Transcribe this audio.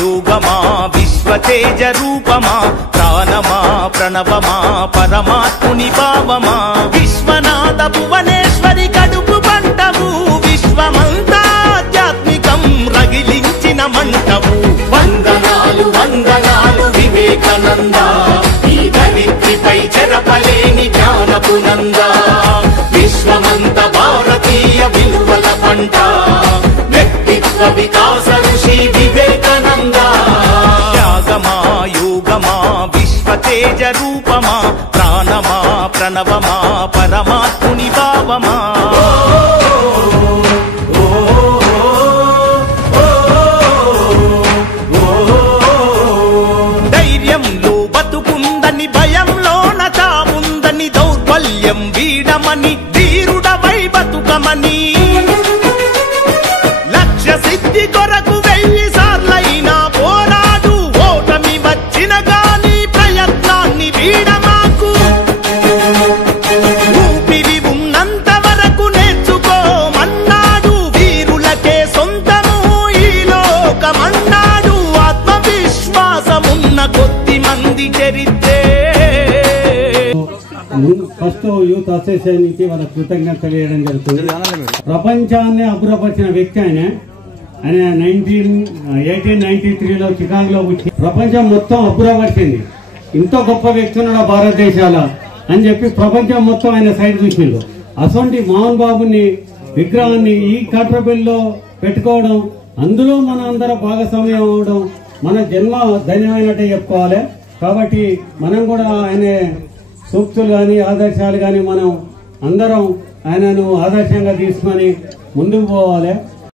యోగమా విశ్వతేజ రూపమా ప్రాణమా ప్రణవమా పరమాత్ముని భావమా విశ్వనాథ భువనేశ్వరి కడుపు పంటవు విశ్వమంతా ఆధ్యాత్మికం రగిలించిన మంటవు వందనాలు వందనాలు వివేకానంద ఈ ధరిత్రిపై చెరపలేని జ్ఞానపు నంద విశ్వమంత భారతీయ విలువల పంట వ్యక్తిత్వ వికాస ఋషి వివేకానంద త్యాగమా యోగమా విశ్వతేజ రూపమా ప్రాణమా ప్రణవమా పరమాత్ముని భావమా ధైర్యంలో బతుకుందని భయంలోన చావుందని దౌర్బల్యం వీడమని ధీరుడవై బతుకమని లక్ష్య సిద్ధి కొరకు 1000 సార్లైనా పోరాడు ఓటమి వచ్చిన గాని ప్రయత్నాన్ని వీడమాకు ఊపిరి ఉన్నంత వరకు నేర్చుకోమన్నాడు వీరులకే సొంతము ఈ లోకమన్నాడు ఆత్మవిశ్వాసమున్న కొద్ది మంది చరిత్రే ఫస్ట్ యూత్ అసోసియేషన్కి వాళ్ళ కృతజ్ఞత తెలియడం జరుగుతుంది. ప్రపంచాన్ని అబ్బురపరిచిన వ్యక్తి ఆయన 1893లో చికాగోలో వచ్చి ప్రపంచం మొత్తం అబ్బురపరిచింది. ఇంత గొప్ప వ్యక్తి ఉన్నాడు భారతదేశాల అని చెప్పి ప్రపంచం మొత్తం ఆయన సైడ్ చూసిండు. అసొంటి మోహన్ బాబుని విగ్రహాన్ని ఈ కాట్రబిల్లో పెట్టుకోవడం, అందులో మన అందరం భాగస్వామ్యం అవడం మన జన్మ ధన్యమైనట్టే చెప్పుకోవాలి. కాబట్టి మనం కూడా ఆయన సూక్తులు కానీ ఆదర్శాలు కానీ మనం అందరం ఆయనను ఆదర్శంగా తీసుకొని ముందుకు పోవాలి.